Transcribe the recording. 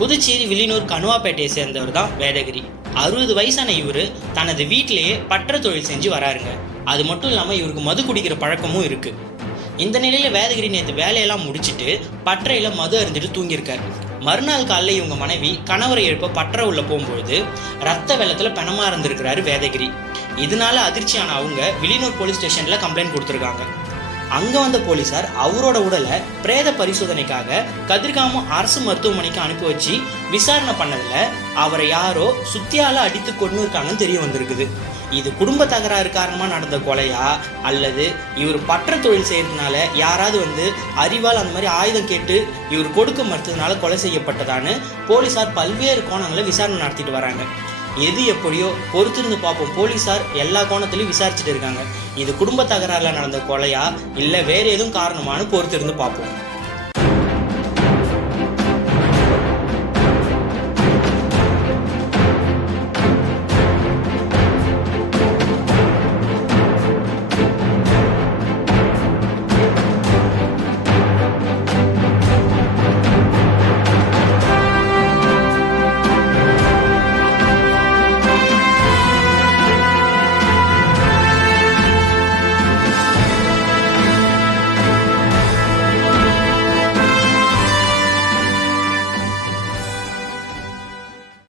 புதுச்சேரி வில்லியனூர் கணுவாப்பேட்டையை சேர்ந்தவர் தான் வேதகிரி. 60 வயசான இவர் தனது வீட்டிலேயே பற்ற தொழில் செஞ்சு வராருங்க. அது மட்டும் இல்லாமல் இவருக்கு மது குடிக்கிற பழக்கமும் இருக்கு. இந்த நிலையில வேதகிரி நேற்று வேலையெல்லாம் முடிச்சுட்டு பற்றையில மது அருந்துட்டு தூங்கியிருக்காரு. மறுநாள் காலையில் இவங்க மனைவி கணவரை எழுப்ப பற்ற உள்ள போகும்பொழுது ரத்த வெள்ளத்துல பிணமா இருந்திருக்கிறாரு வேதகிரி. இதனால அதிர்ச்சியான அவங்க வில்லியனூர் போலீஸ் ஸ்டேஷன்ல கம்ப்ளைண்ட் கொடுத்துருக்காங்க. அங்க வந்த போலீசார் அவரோட உடலை பிரேத பரிசோதனைக்காக கதிர்காமம் அரசு மருத்துவமனைக்கு அனுப்பி வச்சு விசாரணை பண்ணதுல அவரை யாரோ சுத்தியால அடித்து கொண்டு இருக்காங்கன்னு தெரிய வந்திருக்குது. இது குடும்ப தகராறு காரணமா நடந்த கொலையா அல்லது இவர் பற்ற தொழில் செய்யறதுனால யாராவது அறிவால் அந்த மாதிரி ஆயுதம் கேட்டு இவர் கொடுக்க மறுத்ததுனால கொலை செய்யப்பட்டதான்னு போலீசார் பல்வேறு கோணங்களை விசாரணை நடத்திட்டு வராங்க. எது எப்படியோ பொறுத்திருந்து பார்ப்போம். போலீசார் எல்லா கோணத்திலையும் விசாரிச்சுட்டு இருக்காங்க. இது குடும்ப தகராறுல நடந்த கொலையா இல்ல வேற எதுவும் காரணமானு பொறுத்திருந்து பார்ப்போம்.